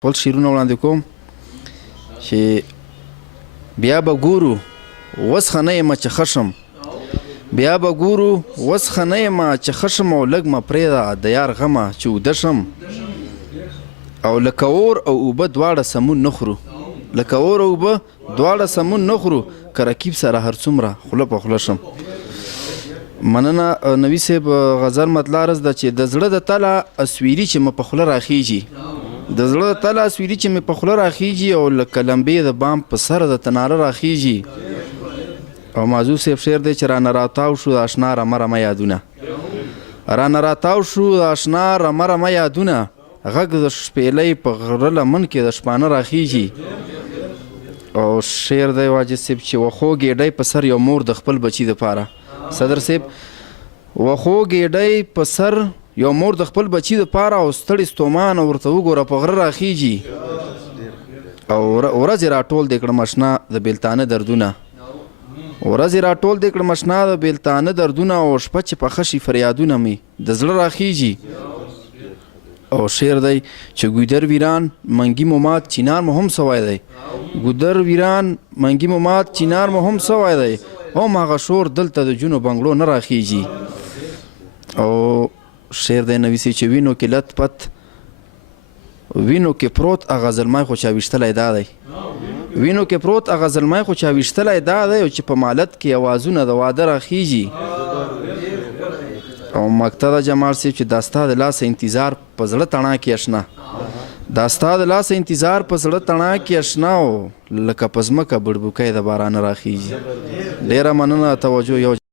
خپل شعرونه وړاندې کوم چې بیا به ګورو وسخه نه یم چې ښه شم، بیا به ګورو وسخه نه یم چې ښه شم، او لږ مه پرېږده د یار غمه چې اوده شم. او لکه اور او اوبه دواړه سمون نه خورو، لکه اور او اوبه دواړه سمون نه خورو، که رقیب سره هر څومره خوله په خوله شم. مننه نوي صاحب. غزل مطلع عرض ده چې د زړه د تله اسویري چې مې په خوله راخیږي، د زړه د تله اسویري چې مې په خوله راخیږي، او لکه لمبې د بام په سر د تناره راخیږي. او معذور صاحب شعر دی چې رانه راتاو شو د اشنا رمه رمه یادونه، رانه راتاو شو د اشنا رمه رمه یادونه، غږ د شپېلۍ په غره لمن کې د شپانه راخیږي. او شعر دی واجد صاحب چې وخو ګېډۍ په سر یو مور د خپل بچي دپاره، صدر صاحب وخو ګېډۍ په سر یو مور د خپل بچي دپاره، او ستړي ستومانه ورته وګوره په غره راخیږي. او ورځې راټول دې کړم اشنا د بېلتانه دردونه، ورځې راټول دې کړم اشنا د بېلتانه دردونه، او شپه چې پخه شي فریادونه مې د زړه راخیږي. او شعر دی چې ګودر ویران منګي مو مات چینار مو هم سوی دی، ګودر ویران منګي مو مات چینار مو هم سوی دی، هم هغه شور دلته د جونو بنګلو نه راخیږي. او شعر دی نوي صاحب چې وینو کې لت پت وینو کې پروت هغه زلمی خو چا ویشتلی دا دی، وینو کې پروت هغه زلمی خو چا ویشتلی دا دی، او چې په مالت کې اوازونه د واده راخیږي. او مقطع جمال صاحب چې دا ستا د لاسه انتظار په زړه تڼا کې اشنا، دا ستا د لاسه انتظار په زړه تڼا کې اشنا، او لکه په ځمکه بړبوکی د بارانه راخیږي. ډېره مننه توجه. یو